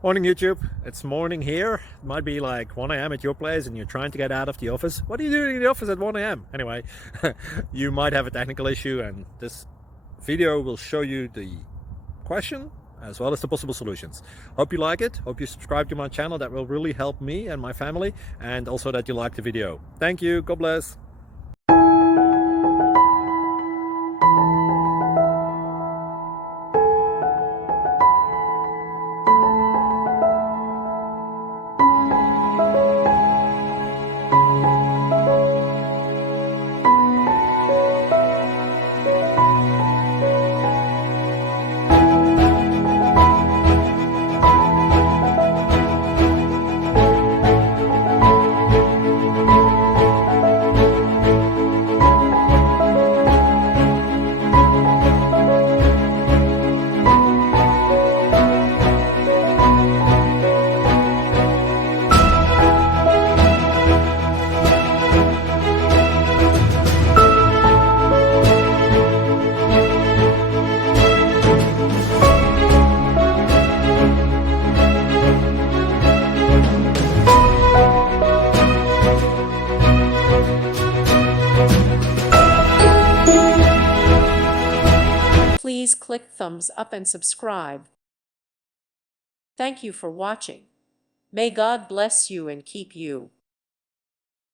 Morning YouTube, it's morning here. It might be like 1 a.m. at your place and you're trying to get out of the office. What are you doing in the office at 1 a.m.? Anyway, you might have a technical issue and this video will show you the question as well as the possible solutions. Hope you like it, hope you subscribe to my channel. That will really help me and my family, and also that you like the video. Thank you, God bless. Please click thumbs up and subscribe. Thank you for watching. May God bless you and keep you.